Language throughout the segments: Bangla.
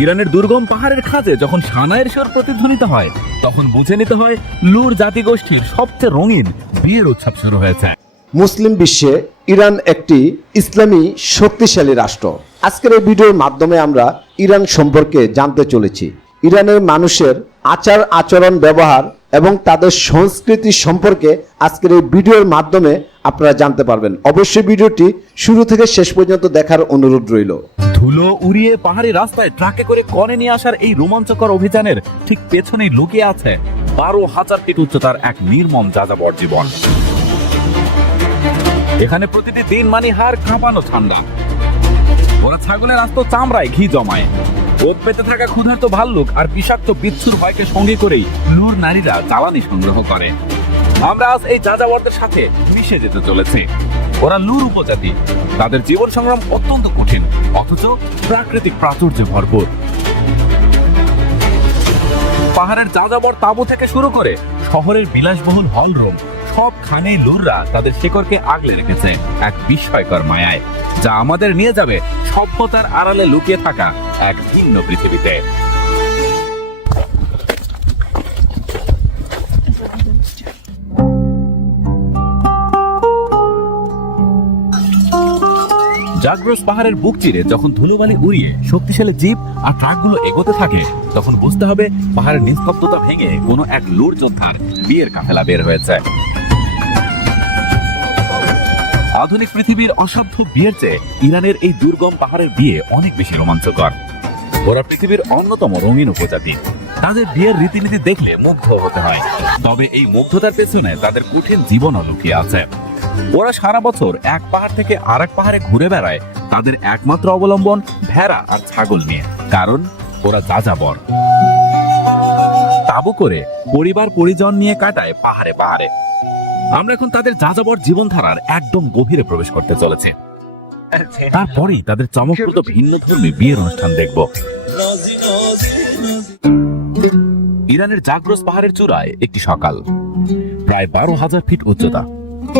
ইরানের দুর্গম পাহাড়ের খাঁজে যখন সানায়ের স্বর প্রতিধ্বনিত হয় তখন বুঝে নিতে হয় লুর জাতিগোষ্ঠীর সবচেয়ে রঙিন বিয়ের উৎসব শুরু হয়েছে। মুসলিম বিশ্বে ইরান একটি ইসলামী শক্তিশালী রাষ্ট্র। আজকের এই ভিডিওর মাধ্যমে আমরা ইরান সম্পর্কে জানতে চলেছি। ইরানের মানুষের আচার আচরণ, ব্যবহার এবং তাদের সংস্কৃতি সম্পর্কে আজকের এই ভিডিওর মাধ্যমে আপনারা জানতে পারবেন। অবশ্যই ভিডিওটি শুরু থেকে শেষ পর্যন্ত দেখার অনুরোধ রইল। ধুলো উড়িয়ে পাহাড়ি রাস্তায় ট্রাকে করে কনে নিয়ে আসার এই রোমাঞ্চকর অভিযানের ঠিক পেছনেই লুকিয়ে আছে 12,000 ফিট উচ্চতার এক নির্মম যাযাবর জীবন। এখানে প্রতিটি দিন মানে হাড় কাঁপানো ঠান্ডা। ওরা ছাগলের আস্ত চামড়ায় ঘি জমায়। ওত পেতে থাকা ক্ষুধার্ত ভাল্লুক আর বিষাক্ত বিচ্ছুর ভয়কে সঙ্গে করেই লুর নারীরা জ্বালানি সংগ্রহ করে। আমরা আজ এই যাযাবরদের সাথে মিশে যেতে চলেছি। ওরা লুর উপজাতি। তাদের জীবন সংগ্রাম অত্যন্ত কঠিন, অথচ প্রাকৃতিক প্রাচুর্যে ভরপুর। পাহাড়ের যাযাবর তাঁবু থেকে শুরু করে শহরের বিলাসবহুল হলরুম, সবখানেই লুররা তাদের শেকড়কে আগলে রেখেছে এক বিস্ময়কর মায়ায়, যা আমাদের নিয়ে যাবে সভ্যতার আড়ালে লুকিয়ে থাকা এক ভিন্ন পৃথিবীতে। জাগ্রস পাহাড়ের বুক চিরে যখন ধুলোবালি উড়িয়ে শক্তিশালী জিপ আর ট্রাকগুলো এগোতে থাকে তখন বুঝতে হবে পাহাড়ের নিস্তব্ধতা ভেঙে কোনো এক লুর যোদ্ধার বিয়ের কাফেলা বের হয়েছে। আধুনিক পৃথিবীর অসাধ্য বিয়ের চেয়ে ইরানের এই দুর্গম পাহাড়ের বিয়ে অনেক বেশি রোমাঞ্চকর। ওরা পৃথিবীর অন্যতম রঙিন উপজাতি। তাদের বিয়ের রীতিনীতি দেখলে মুগ্ধ হতে হয়, তবে এই মুগ্ধতার পেছনে তাদের কঠিন জীবনও লুকিয়ে আছে। ওরা সারা বছর এক পাহাড় থেকে আরেক পাহাড়ে ঘুরে বেড়ায় তাদের একমাত্র অবলম্বন ভেড়া আর ছাগল নিয়ে, কারণ ওরা যাযাবর। তাঁবু করে পরিবার পরিজন নিয়ে কাটায় পাহাড়ে পাহাড়ে। আমরা এখন তাদের যাযাবর জীবনধারার একদম গভীরে প্রবেশ করতে চলেছি। তারপরেই তাদের চমকপ্রদ ভিন্ন ধর্মী বিয়ের অনুষ্ঠান দেখব। ইরানের জাগ্রস পাহাড়ের চূড়ায় একটি সকাল, প্রায় 12,000 ফিট উচ্চতা।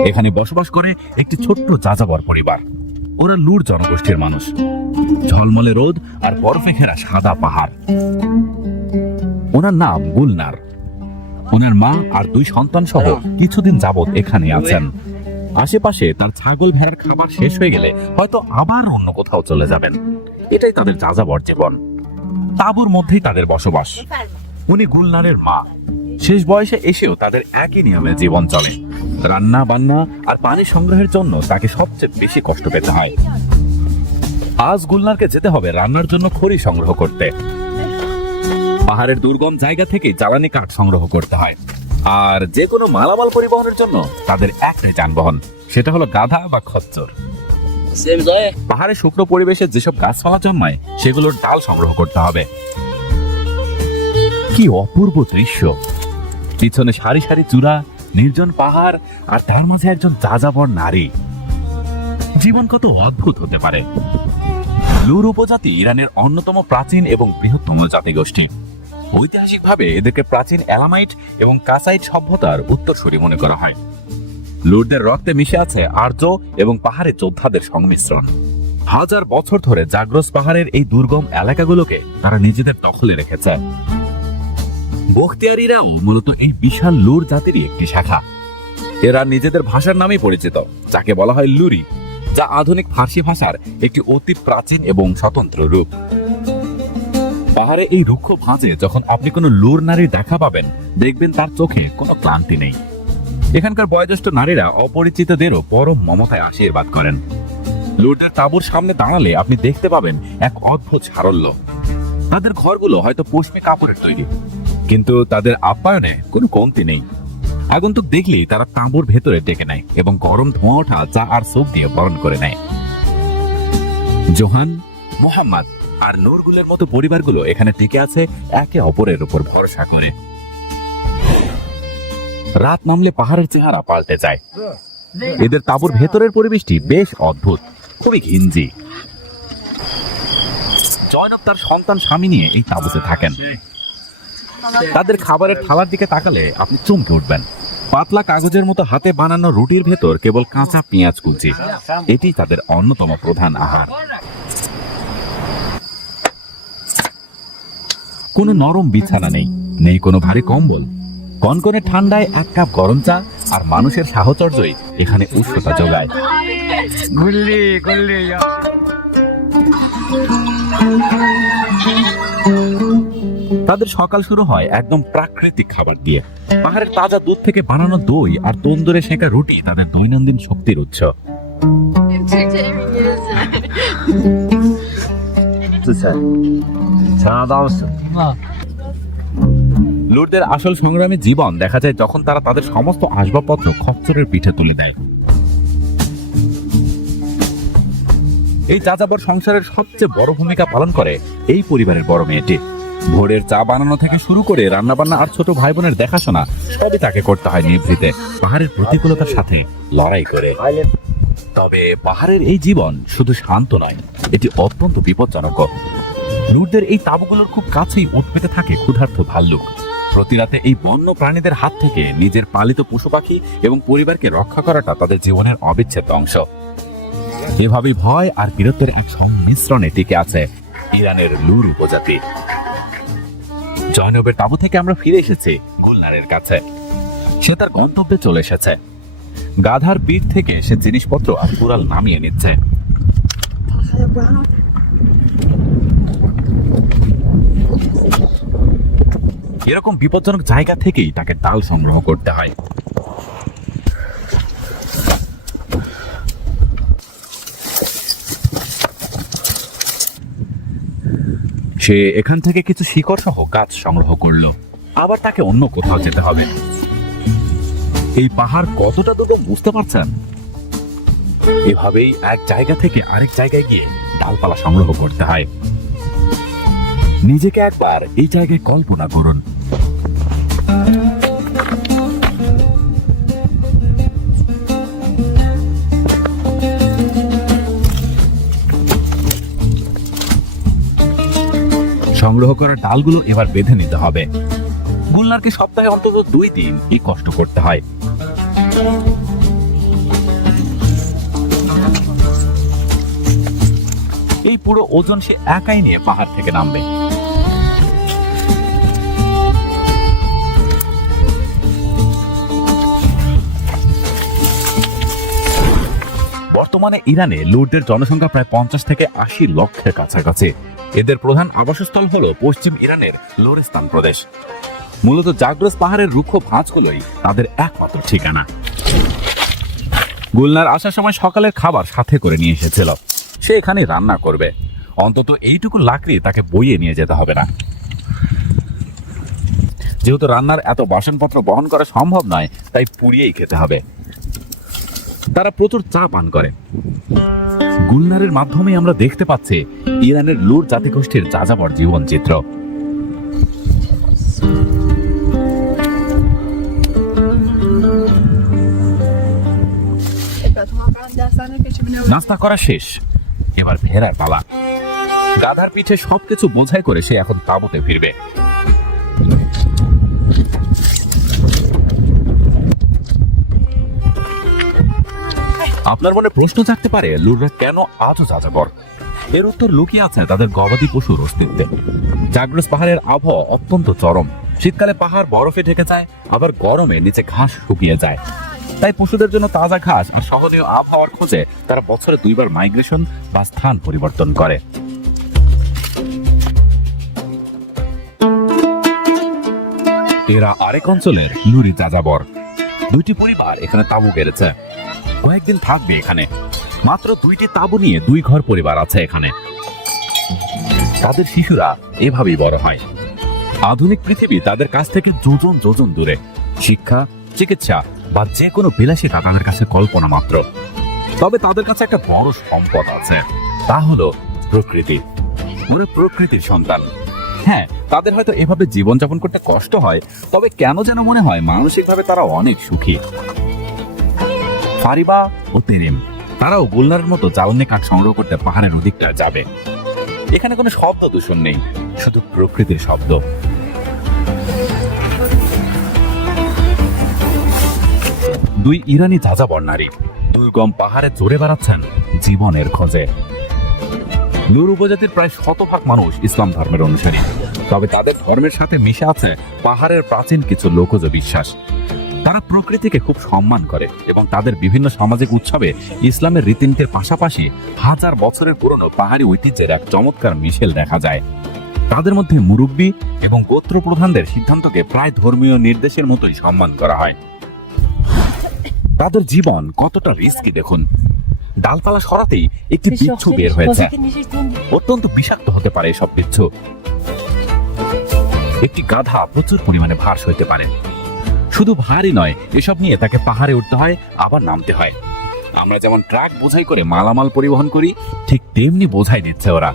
এখানে বসবাস করে একটি ছোট্ট যাযাবর পরিবার। ওরা লুর জনগোষ্ঠীর মানুষ। ঝলমলে রোদ আর বরফে ঘেরা সাদা পাহাড়। ওনার নাম গুলনার। ওনার মা আর 2 সন্তান সহ কিছুদিন যাবত এখানে আছেন। আশেপাশে তার ছাগল ভেড়ার খাবার শেষ হয়ে গেলে হয়তো আবার অন্য কোথাও চলে যাবেন। এটাই তাদের যাযাবর জীবন। তাঁবুর মধ্যেই তাদের বসবাস। উনি গুলনারের মা। শেষ বয়সে এসেও তাদের একই নিয়মে জীবন চলে। রান্না বান্না আর পানি সংগ্রহের জন্য তাকে সবচেয়ে বেশি কষ্ট পেতে হয়। আজ গুলনারকে যেতে হবে রান্নার জন্য খড়ি সংগ্রহ করতে। পাহাড়ের দুর্গম জায়গা থেকে জ্বালানি কাঠ সংগ্রহ করতে হয়। আর যে কোনো মালামাল পরিবহনের জন্য তাদের একটাই যানবাহন, সেটা হলো গাধা বা খচ্চর। পাহাড়ে শুকনো পরিবেশে যেসব গাছপালা জন্মায় সেগুলোর ডাল সংগ্রহ করতে হবে। কি অপূর্ব দৃশ্য! পিছনে সারি সারি চূড়া, নির্জন পাহাড়, আর তার মাঝে একজন যাযাবর নারী। জীবন কত অদ্ভুত হতে পারে। লুর উপজাতি ইরানের অন্যতম প্রাচীন এবং বৃহত্তম জাতিগোষ্ঠী। ঐতিহাসিকভাবে এদেরকে প্রাচীন এলামাইট এবং কাসাইট সভ্যতার উত্তরসূরি মনে করা হয়। লুরদের রক্তে মিশে আছে আর্য এবং পাহাড়ে যোদ্ধাদের সংমিশ্রণ। হাজার বছর ধরে জাগ্রস পাহাড়ের এই দুর্গম এলাকাগুলোকে তারা নিজেদের দখলে রেখেছে। বখতিয়ারিরাও মূলত এই বিশাল লুর জাতিরই একটি শাখা। এরা নিজেদের ভাষার নামেই পরিচিত, যাকে বলা হয় লুরি, যা আধুনিক ফার্সি ভাষার একটি অতি প্রাচীন এবং স্বতন্ত্র রূপ। পাহাড়ে এই রুক্ষ ভাঁজে যখন আপনি কোনো লুর নারীর দেখা পাবেন, দেখবেন তার চোখে কোনো ক্লান্তি নেই। এখানকার বয়োজ্যেষ্ঠ নারীরা অপরিচিতদেরও পরম মমতায় আশীর্বাদ করেন। লুরদের তাঁবুর সামনে দাঁড়ালে আপনি দেখতে পাবেন এক অদ্ভুত সারল্য। তাদের ঘরগুলো হয়তো পশমি কাপড়ের তৈরি, কিন্তু তাদের আপ্যায়নে কোনো কমতি নেই। আগন্তুক দেখলেই তারা তাঁবুর ভেতরে ডেকে নেয় এবং গরম ধোঁয়া ওঠা চা আর স্যুপ দিয়ে বরণ করে নেয়। জোহান, মোহাম্মদ আর নূরগুলের মতো পরিবারগুলো এখানে টিকে আছে একে অপরের উপর ভরসা করে। রাত নামলে পাহাড়ের চেহারা পাল্টে যায়। এদের তাঁবুর ভেতরের পরিবেশটি বেশ অদ্ভুত, খুবই ঘিঞ্জি। জয়নব তার সন্তান স্বামী নিয়ে এই তাঁবুতে থাকেন। তাদের খাবারের থালার দিকে তাকালে আপনি চমকে উঠবেন। পাতলা কাগজের মতো হাতে বানানো রুটির ভেতর কেবল কাঁচা পেঁয়াজ কুচি। এটি তাদের অন্যতম প্রধান আহার। কোনো নরম বিছানা নেই, নেই কোনো ভারী কম্বল। কনকনে ঠান্ডায় এক কাপ গরম চা আর মানুষের সাহচর্যই এখানে উষ্ণতা যোগায়। তাদের সকাল শুরু হয় একদম প্রাকৃতিক খাবার দিয়ে। পাহাড়ের তাজা দুধ থেকে বানানো দই আর তন্দুরে সেঁকা রুটি তাদের দৈনন্দিন শক্তির উৎস। লুটদের আসল সংগ্রামী জীবন দেখা যায় যখন তারা তাদের সমস্ত আসবাবপত্র খচ্চরের পিঠে তুলে দেয়। এই যাযাবর সংসারের সবচেয়ে বড় ভূমিকা পালন করে এই পরিবারের বড় মেয়েটি। ভোরের চা বানানো থেকে শুরু করে রান্নাবান্না আর ছোট ভাই বোনের দেখাশোনা সবই তাকে করতে হয় নিভৃতে, পাহাড়ের প্রতিকূলতার সাথে লড়াই করে। তবে পাহাড়ের এই জীবন শুধু শান্ত নয়, এটি অত্যন্ত বিপজ্জনক। লুটদের এই তাঁবুগুলোর খুব কাছেই ওঁত পেতে থাকে ক্ষুধার্ত ভাল্লুক। প্রতি রাতে এই বন্য প্রাণীদের হাত থেকে নিজের পালিত পশু পাখি এবং পরিবারকে রক্ষা করাটা তাদের জীবনের অবিচ্ছেদ্য অংশ। এভাবেই ভয় আর বীরত্বের এক সংমিশ্রণে টিকে আছে ইরানের লুর উপজাতি। জয়নবের তাঁবু থেকে আমরা ফিরে এসেছি গুলনারের কাছে। সে তার গন্তব্যে চলে এসেছে। গাধার পিঠ থেকে সে জিনিসপত্র আর কুড়াল নামিয়ে নিচ্ছে। এরকম বিপজ্জনক জায়গা থেকেই তাকে ডাল সংগ্রহ করতে হয়। সে এখান থেকে কিছু শিকড় সহ গাছ সংগ্রহ করলো। আবার তাকে অন্য কোথাও যেতে হবে। এই পাহাড় কতটা দুর্গম বুঝতে পারছেন? এভাবেই এক জায়গা থেকে আরেক জায়গায় গিয়ে ডালপালা সংগ্রহ করতে হয়। নিজেকে একবার এই জায়গায় কল্পনা করুন। সংগ্রহ করা ডালগুলো এবার বেঁধে নিতে হবে। গুলনারকে সপ্তাহে অন্তত 2 দিন এই কষ্ট করতে হয়। এই পুরো ওজন সে একাই নিয়ে পাহাড় থেকে নামবে। বর্তমানে ইরানে লুটদের জনসংখ্যা প্রায় 50 থেকে 80 লক্ষের কাছাকাছি। এদের প্রধান আবাসস্থল হলো পশ্চিম ইরানের লোরেস্তান প্রদেশ। মূলত জাগ্রস পাহাড়ের রুক্ষ ভাঁজগুলোই তাদের একমাত্র ঠিকানা। গুলনার আসার সময় সকালের খাবার সাথে করে নিয়ে এসেছিল। সে এখানে রান্না করবে। অন্তত এইটুকু লাকড়ি তাকে বইয়ে নিয়ে যেতে হবে না। যেহেতু রান্নার এত বাসনপত্র বহন করা সম্ভব নয়, তাই পুড়িয়েই খেতে হবে। তারা প্রচুর চা পান করে। গুলনারের মাধ্যমে আমরা দেখতে পাচ্ছি ইরানের লুর জাতিগোষ্ঠীর যাযাবর জীবন চিত্র। নাস্তা করা শেষ, এবার ফেরার পালা। গাধার পিঠে সবকিছু বোঝাই করে সে এখন তাঁবুতে ফিরবে। আপনার মনে প্রশ্ন জাগতে পারে, লুররা কেন আজও যাযাবর? এর উত্তর লুকিয়ে আছে তাদের গবাদি পশুর অস্তিত্বে। জাগ্রস পাহাড়ের আবহাওয়া অত্যন্ত চরম। শীতকালে পাহাড় বরফে ঢেকে যায়, আবার গরমে নিচে ঘাস শুকিয়ে যায়। তাই পশুদের জন্য তাজা ঘাস আর সহনীয় আবহাওয়ার খোঁজে তারা বছরে 2 বার মাইগ্রেশন বা স্থান পরিবর্তন করে। এরা আরেক অঞ্চলের লুরি যাযাবর। 2টি পরিবার এখানে তাঁবু গেড়েছে, কয়েকদিন থাকবে এখানে। মাত্র 2টি তাঁবু নিয়ে 2 ঘর পরিবার আছে এখানে। তাদের শিশুরা এভাবেই বড় হয়। আধুনিক পৃথিবী তাদের কাছ থেকে যোজন যোজন দূরে। শিক্ষা, চিকিৎসা বা যে কোনো বিলাসিতা তাদের কাছে কল্পনা মাত্র। তবে তাদের কাছে একটা বড় সম্পদ আছে, তা হলো প্রকৃতি। ওরা প্রকৃতির সন্তান। হ্যাঁ, তাদের হয়তো এভাবে জীবনযাপন করতে কষ্ট হয়, তবে কেন যেন মনে হয় মানসিকভাবে তারা অনেক সুখী। ফারিবা ও তেরিম তারাও গুলনারের মতো জ্বালানি কাঠ সংগ্রহ করতে পাহাড়ের ওদিকটা যাবে। এখানে কোনো শব্দ দূষণ নেই, শুধু প্রকৃতির শব্দ। দুই ইরানি যাযাবর নারী দুর্গম পাহাড়ে চড়ে বেড়াচ্ছেন জীবনের খোঁজে। লুর উপজাতির প্রায় 100% মানুষ ইসলাম ধর্মের অনুসারী, তবে তাদের ধর্মের সাথে মিশে আছে পাহাড়ের প্রাচীন কিছু লোকজ বিশ্বাস। তারা প্রকৃতিকে খুব সম্মান করে এবং তাদের বিভিন্ন সামাজিক উৎসবে ইসলামের রীতিনীতির পাশাপাশি হাজার বছরের পুরনো পাহাড়ি ঐতিহ্যের এক চমৎকার মিশেল দেখা যায়। তাদের মধ্যে মুরব্বী এবং গোত্র প্রধানদের সিদ্ধান্তকে প্রায় ধর্মীয় নির্দেশের মতোই সম্মান করা হয়। তাদের জীবন কতটা রিস্কি দেখুন। ডালপালা সরাতেই একটি বিচ্ছু বের হয়েছে। অত্যন্ত বিষাক্ত হতে পারে এসব বিচ্ছু। একটি গাধা প্রচুর পরিমাণে ভার সইতে পারে। শুধু ভারই নয়, এসব নিয়ে তাকে পাহাড়ে উঠতে হয়, আবার নামতে হয়। আমরা যেমন ট্রাক বোঝাই করে মালামাল পরিবহন করি, ঠিক তেমনি বোঝাই দিচ্ছে ওরা।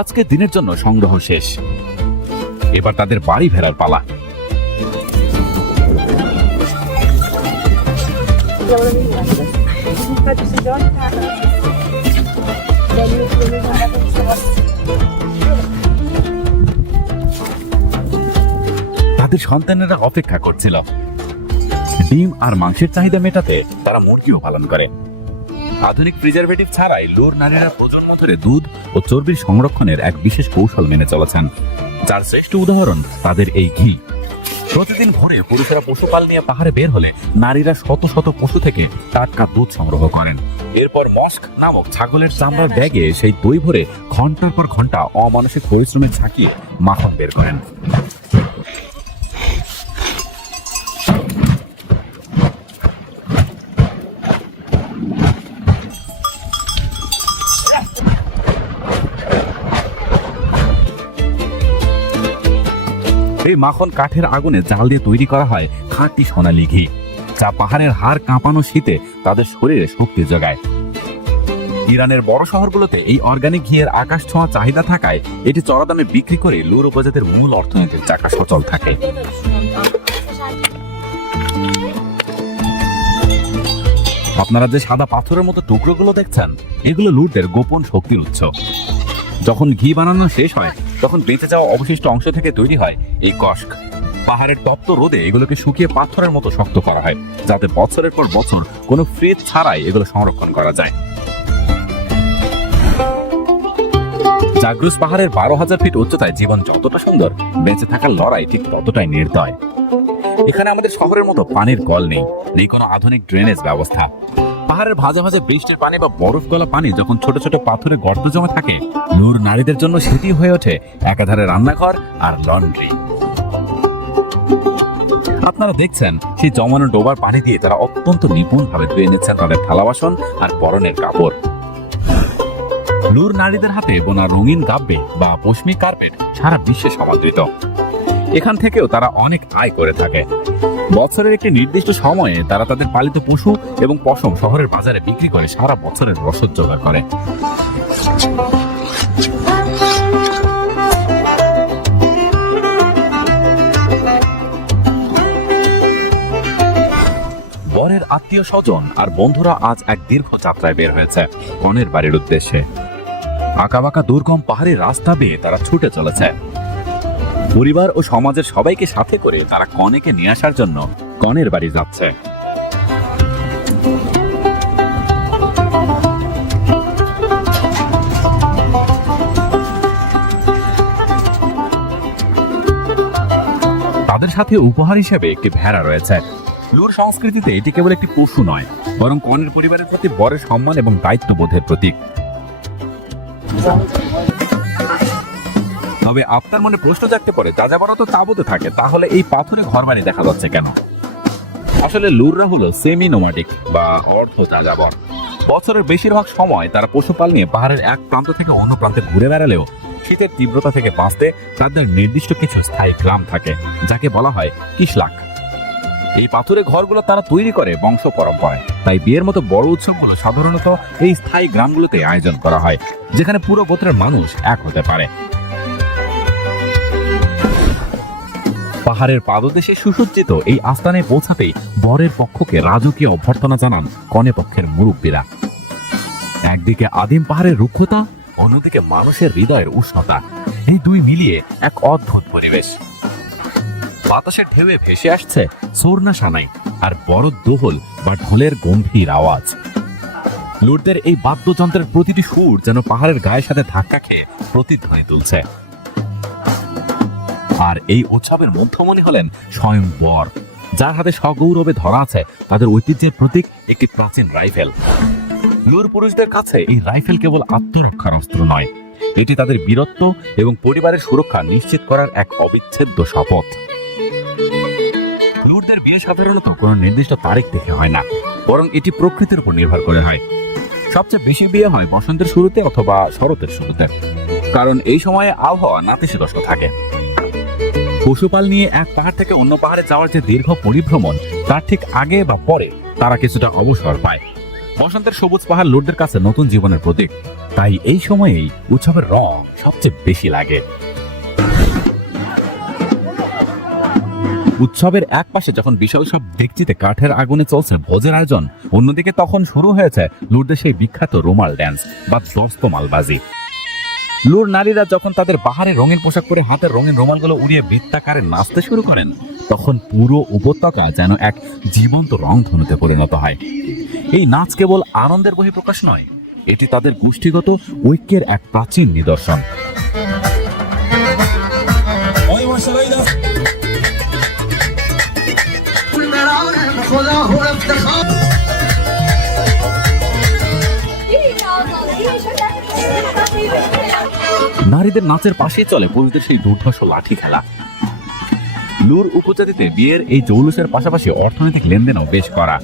আজকে দিনের জন্য সংগ্রহ শেষ, এবার তাদের বাড়ি ফেরার পালা। তাদের সন্তানেরা অপেক্ষা করছিল। ডিম আর মাংসের চাহিদা মেটাতে তারা মুরগিও পালন করে। আধুনিক প্রিজারভেটিভ ছাড়াই লুর নারীরা প্রজন্ম ধরে দুধ ও চর্বির সংরক্ষণের এক বিশেষ কৌশল মেনে চলেছেন, যার শ্রেষ্ঠ উদাহরণ তাদের এই ঘি। প্রতিদিন ভোরে পুরুষেরা পশুপাল নিয়ে পাহাড়ে বের হলে নারীরা শত শত পশু থেকে টাটকা দুধ সংগ্রহ করেন। এরপর মস্ক নামক ছাগলের চামড়ার ব্যাগে সেই দই ভরে ঘন্টার পর ঘন্টা অমানসিক পরিশ্রমে ছাকিয়ে মাখন বের করেন। এই মাখন কাঠের আগুনে জাল দিয়ে তৈরি করা হয় খাঁটি সোনালী ঘি, যা পাহাড়ের হাড় কাঁপানো শীতে তাদের শরীরে শক্তি যোগায়। ইরানের বড় শহরগুলোতে এই অর্গানিক ঘিয়ের আকাশ ছোঁয়া চাহিদা থাকায় এটি চড়া দামে বিক্রি করে লুর উপজাতির মূল অর্থনীতির চাকা সচল থাকে। আপনারা যে সাদা পাথরের মতো টুকরোগুলো দেখছেন, এগুলো লুরদের গোপন শক্তির উৎস। যখন ঘি বানানো শেষ হয়, তখন বেঁচে যাওয়া অবশিষ্ট অংশ থেকে তৈরি হয় এই কষ্ক। পাহাড়ের তপ্ত রোদে এগুলোকে শুকিয়ে পাথরের মতো শক্ত করা হয়, যাতে বছরের পর বছর কোনো ফ্রিজ ছাড়াই এগুলো সংরক্ষণ করা যায়। জাগ্রুস পাহাড়ের 12,000 ফিট উচ্চতায় জীবন যতটা সুন্দর, বেঁচে থাকার লড়াই ঠিক ততটাই নির্দয়। এখানে আমাদের শহরের মতো পানির কল নেই, নেই কোনো আধুনিক ড্রেনেজ ব্যবস্থা। পাহাড়ের ভাজা ভাজা বৃষ্টির পানি বা বরফ গলা পানি যখন ছোট ছোট পাথরে গর্ত জমে থাকে, লুর নারীদের জন্য সেটি হয়ে ওঠে একাধারে রান্নাঘর আর লন্ড্রি। আপনারা দেখছেন সেই জমানো ডোবার পানি দিয়ে তারা অত্যন্ত নিপুণ ভাবে ধুয়ে নিচ্ছেন তাদের থালা বাসন আর পরনের কাপড়। লুর নারীদের হাতে বোনা রঙিন গাব্বে বা পশমি কার্পেট সারা বিশ্বে সমাদৃত। এখান থেকেও তারা অনেক আয় করে থাকে। বছরের একটি নির্দিষ্ট সময়ে তারা তাদের পালিত পশু এবং পশম শহরের বাজারে বিক্রি করে সারা বছরের রসদ জোগাড় করে। বরের আত্মীয় স্বজন আর বন্ধুরা আজ এক দীর্ঘ যাত্রায় বের হয়েছে কনের বাড়ির উদ্দেশ্যে। আঁকাবাঁকা দুর্গম পাহাড়ি রাস্তা বেয়ে তারা ছুটে চলেছে। পরিবার ও সমাজের সবাইকে সাথে করে তারা কনেকে নিয়ে আসার জন্য কনের বাড়ি যাচ্ছে। তাদের সাথে উপহার হিসেবে একটি ভেড়া রয়েছে। লুর সংস্কৃতিতে এটি কেবল একটি পশু নয়, বরং কনের পরিবারের প্রতি বরের সম্মান এবং দায়িত্ববোধের প্রতীক। তবে আপনার মনে প্রশ্ন জাগতে পারে, যাযাবররা তো তাঁবুতে থাকে, তাহলে এই পাথরে ঘরবাড়ি দেখা যাচ্ছে কেন? আসলে লুররা হলো সেমি নোমাডিক বা অর্ধ যাযাবর। বছরের বেশিরভাগ সময় তারা পশুপাল নিয়ে পাহাড়ের এক প্রান্ত থেকে অন্য প্রান্তে ঘুরে বেড়ালেও শীতের তীব্রতা থেকে বাঁচতে তাদের নির্দিষ্ট কিছু স্থায়ী গ্রাম থাকে, যাকে বলা হয় কিশলাক। এই পাথরের ঘরগুলো তারা তৈরি করে বংশ পরম্পরায়। তাই বিয়ের মতো বড় উৎসবগুলো সাধারণত এই স্থায়ী গ্রামগুলোতে আয়োজন করা হয়, যেখানে পুরো গোত্রের মানুষ এক হতে পারে। পাহাড়ের পাদদেশে সুসজ্জিত এই আস্তানায় পৌঁছাতেই বরের পক্ষকে রাজকীয় অভ্যর্থনা জানান কনে পক্ষের মুরব্বীরা। একদিকে আদিম পাহাড়ের রুক্ষতা, অন্যদিকে মানুষের হৃদয়ের উষ্ণতা, এই দুই মিলিয়ে এক অদ্ভুত পরিবেশ। বাতাসের ঢেউয়ে ভেসে আসছে সোরনা সানাই আর বড় দোহল বা ঢোলের গম্ভীর আওয়াজ। লুটদের এই বাদ্যযন্ত্রের প্রতিটি সুর যেন পাহাড়ের গায়ের সাথে ধাক্কা খেয়ে প্রতিধ্বনি তুলছে। আর এই উৎসবের মধ্যমণি হলেন স্বয়ং বর, যার হাতে সগৌরবে ধরা আছে তাদের ঐতিহ্যের প্রতীক একটি প্রাচীন রাইফেল। লুর পুরুষদের কাছে এই রাইফেল কেবল আত্মরক্ষার অস্ত্র নয়, এটি তাদের বীরত্ব এবং পরিবারের সুরক্ষা নিশ্চিত করার এক অবিচ্ছেদ্য শপথ। লুটদের বিয়ে সাধারণত কোনো নির্দিষ্ট তারিখ দেখে হয় না, বরং এটি প্রকৃতির উপর নির্ভর করে হয়। সবচেয়ে বেশি বিয়ে হয় বসন্তের শুরুতে অথবা শরতের শুরুতে, কারণ এই সময়ে আবহাওয়া নাতিশীতোষ্ণ থাকে। পশুপাল নিয়ে এক পাহাড় থেকে অন্য পাহাড়ে যাওয়ার যে দীর্ঘ পরিভ্রমণ, তার ঠিক আগে বা পরে তারা কিছুটা অবসর পায়। বসন্তের সবুজ পাহাড় লুটদের কাছে নতুন জীবনের প্রতীক, তাই এই সময়েই উৎসবের রং সবচেয়ে বেশি লাগে। উৎসবের এক পাশে যখন বিশাল সব ডেকচিতে কাঠের আগুনে চলছে ভোজের আয়োজন, অন্যদিকে তখন শুরু হয়েছে লুটদের সেই বিখ্যাত রুমাল ড্যান্স বা দস্তমালবাজি। লুর নারীরা যখন তাদের বাহারে রঙিন পোশাক পরে হাতের রঙিন রুমালগুলো উড়িয়ে বৃত্তাকারে নাচতে শুরু করেন, তখন পুরো উপত্যকা যেন এক জীবন্ত রংধনুতে পরিণত হয়। এই নাচ কেবল আনন্দের বহিঃপ্রকাশ নয়, এটি তাদের গোষ্ঠীগত ঐক্যের এক প্রাচীন নিদর্শন। নারীদের নাচের পাশেই চলে পুরুষদের সেই দুর্ধর্ষ লাঠি খেলা। লুর উপজাতিতে বিয়ের এই জৌলুসের পাশাপাশি অর্থনৈতিক লেনদেনও বেশ করা।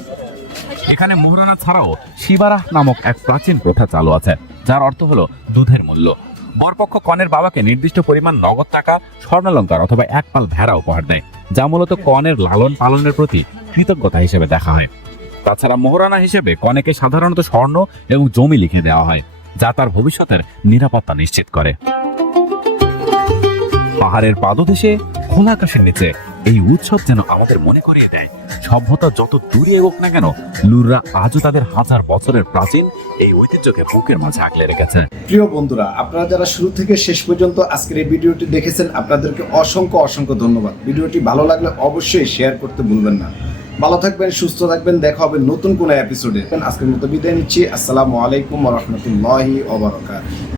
এখানে মোহরানা ছাড়াও শিবারাহ নামক এক প্রাচীন প্রথা চালু আছে, যার অর্থ হলো দুধের মূল্য। বরপক্ষ কনের বাবাকে নির্দিষ্ট পরিমাণ নগদ টাকা, স্বর্ণালঙ্কার অথবা এক পাল ভেড়া উপহার দেয়, যা মূলত কনের লালন পালনের প্রতি কৃতজ্ঞতা হিসেবে দেখা হয়। তাছাড়া মোহরানা হিসেবে কনেকে সাধারণত স্বর্ণ এবং জমি লিখে দেওয়া হয়, যা তার ভবিষ্যতের নিরাপত্তা নিশ্চিত করে। পাহাড়ের পাদদেশে খোলা আকাশের নিচে এই উৎসব যেন আমাদের মনে করিয়ে দেয়, সভ্যতা যত দূরে এগোক না কেন, লুররা আজও তাদের হাজার বছরের প্রাচীন এই ঐতিহ্যকে বুকের মাঝে আগলে রেখেছে। প্রিয় বন্ধুরা, আপনারা যারা শুরু থেকে শেষ পর্যন্ত আজকের এই ভিডিওটি দেখেছেন, আপনাদেরকে অসংখ্য অসংখ্য ধন্যবাদ। ভিডিওটি ভালো লাগলে অবশ্যই শেয়ার করতে ভুলবেন না। ভালো থাকবেন, সুস্থ থাকবেন, দেখা হবে নতুন কোনো এপিসোডে। আজকের মতো বিদায় নিচ্ছি। আসসালামু আলাইকুম ওয়া রাহমাতুল্লাহি ওয়া বারাকাতুহু।